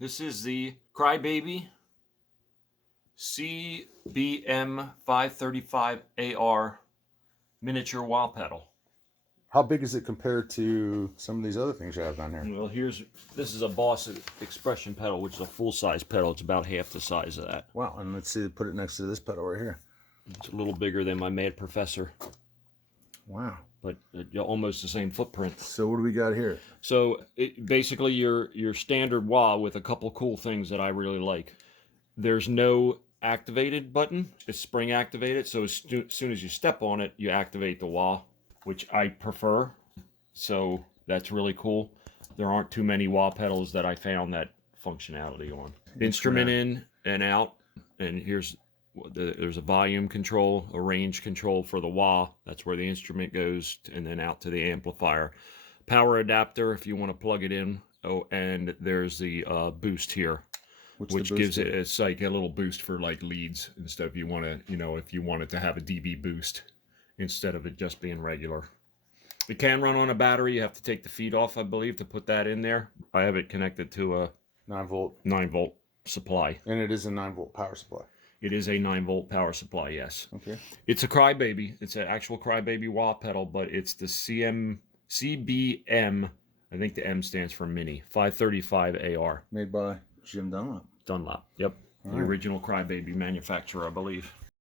This is the Crybaby CBM535AR miniature wah pedal. How big is it compared to some of these other things you have down here? Well, this is a Boss Expression pedal, which is a full-size pedal. It's about half the size of that. Wow, and let's see, put it next to this pedal right here. It's a little bigger than my Mad Professor. Wow. But almost the same footprint. So what do we got here? So basically your standard wah with a couple cool things that I really like. There's no activated button. It's spring activated, so as soon as you step on it, you activate the wah, which I prefer. So that's really cool. There aren't too many wah pedals that I found that functionality on. Instrument in and out, and there's a volume control, a range control for the wah. That's where the instrument goes, and then out to the amplifier. Power adapter if you want to plug it in. Oh, and there's the boost here, which gives it, it's like a little boost for like leads and stuff. You want to, if you want it to have a dB boost instead of it just being regular. It can run on a battery. You have to take the feed off, I believe, to put that in there. I have it connected to a 9-volt supply. And it is a 9-volt power supply. It is a 9-volt power supply, yes. Okay. It's a Crybaby. It's an actual Crybaby wah pedal, but it's the CBM, I think the M stands for Mini, 535AR. Made by Jim Dunlop. Dunlop, yep. The original Crybaby manufacturer, I believe.